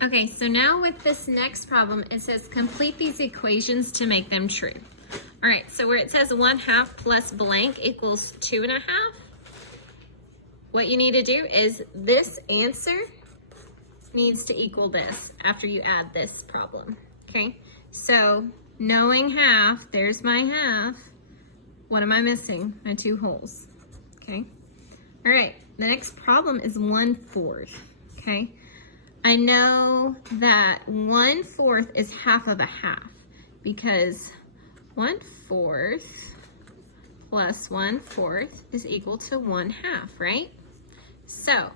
Okay, so now with this next problem, it says complete these equations to make them true. All right, so where it says 1/2 plus blank equals 2.5, what you need to do is this answer needs to equal this after you add this problem, okay? So knowing half, there's my half. What am I missing? My 2 wholes, okay? All right, the next problem is 1/4, okay? I know that 1/4 is half of a half because 1/4 plus 1/4 is equal to 1/2, right? So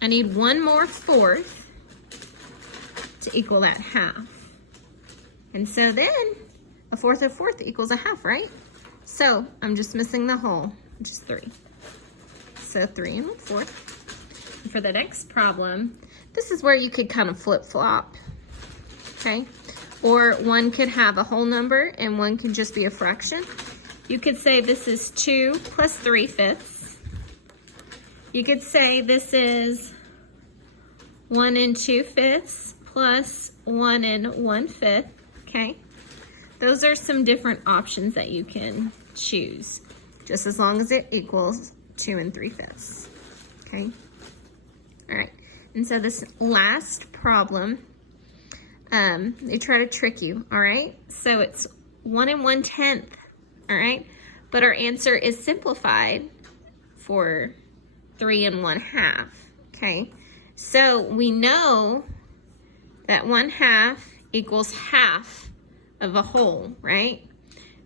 I need one more fourth to equal that half. And so then a fourth of a fourth equals a half, right? So I'm just missing the whole, which is 3. So 3 1/4. And for the next problem, this is where you could kind of flip-flop, okay? Or one could have a whole number and one can just be a fraction. You could say this is 2 plus 3/5. You could say this is 1 2/5 plus 1 1/5, okay? Those are some different options that you can choose, just as long as it equals 2 3/5, okay? All right, and so this last problem, they try to trick you, all right? So it's 1 1/10, all right? But our answer is simplified for 3 1/2, okay? So we know that 1/2 equals half of a whole, right?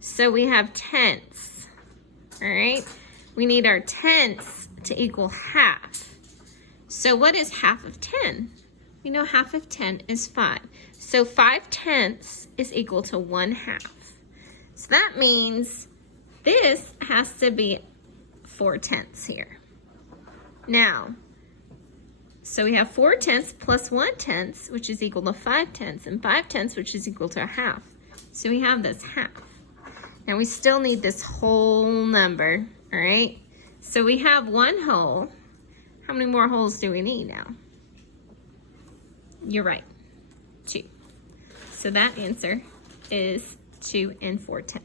So we have tenths, all right? We need our tenths to equal half. So what is half of 10? We know half of 10 is 5. So 5/10 is equal to 1/2. So that means this has to be 4/10 here. Now, so we have 4/10 plus 1/10, which is equal to 5/10, and 5/10, which is equal to a half. So we have this half. Now we still need this whole number, all right? So we have one whole. How many more wholes do we need now? You're right, 2. So that answer is 2 4/10.